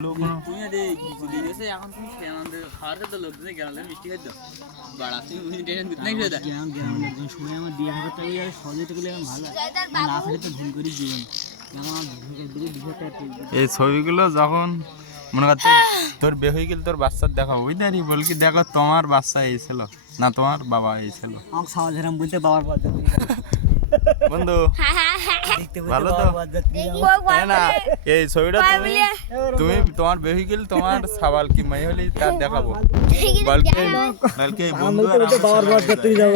এখন তুমি আমাদের খাওয়ার তো লোক গেলাম মিষ্টি খাদ্য বাড়া তুমি টেনশন করতে নাই সময় আমার 2000 টাকা সহজে গেলে ভালো না খেলে তো ভুল করি জীবন এই ছবিগুলো যখন মনে করতে তোর বিয়ে হয়ে গেল তোর বাচ্চার দেখা বুঝলি বল কি দেখো তোমার বাচ্চা এই ছিল না তোমার বাবা এই ছিল আমাকে সহজ এরকম বলতে বাবার পদ্ধতি বন্ধু ভালো তো না এই ছবিটা তুমি তোমার বিয়ে হয়ে গেল তোমার সওয়াল কি মাই হলি তার দেখাবো বলকে বলকে বন্ধু বাবার পদ্ধতি যাব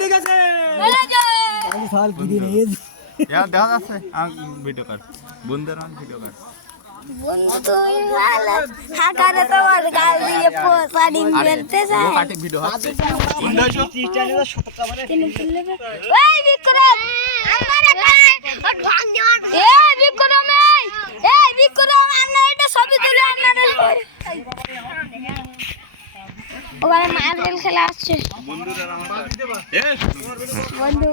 ঠিক আছে আমি সাল কি দিন এই यार দেখা যাচ্ছে ভিডিও কর বন্ধুর আন ভিডিও কর বন্ধু তুই ভালো হাকারে তোমার গাল দিয়ে পানি মেরতে যায় ও কাটে ভিডিও হচ্ছে বন্ধু আছো 30 টাকা 70 টাকা মানে ওই বিক্রম আমার আর ভাঙ দেওয়ার এই বিক্রম এই বিক্রম আন্না এটা ছবি তুলে আন্না ওখানে মার্বেল খেলা আসছে বন্ধুরা আমার বন্ধু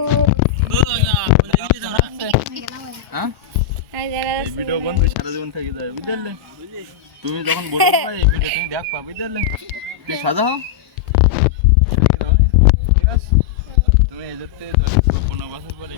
হ্যাঁ এই জায়গা এই ভিডিও বন্ধু সারা জীবন থেকে যায় বুঝলে তুমি যখন বলবে এই ভিডিও তুমি দেখবা বুঝলে তুই সাজা হও ঠিক আছে তুমি এদেরতে 15 বছর পরে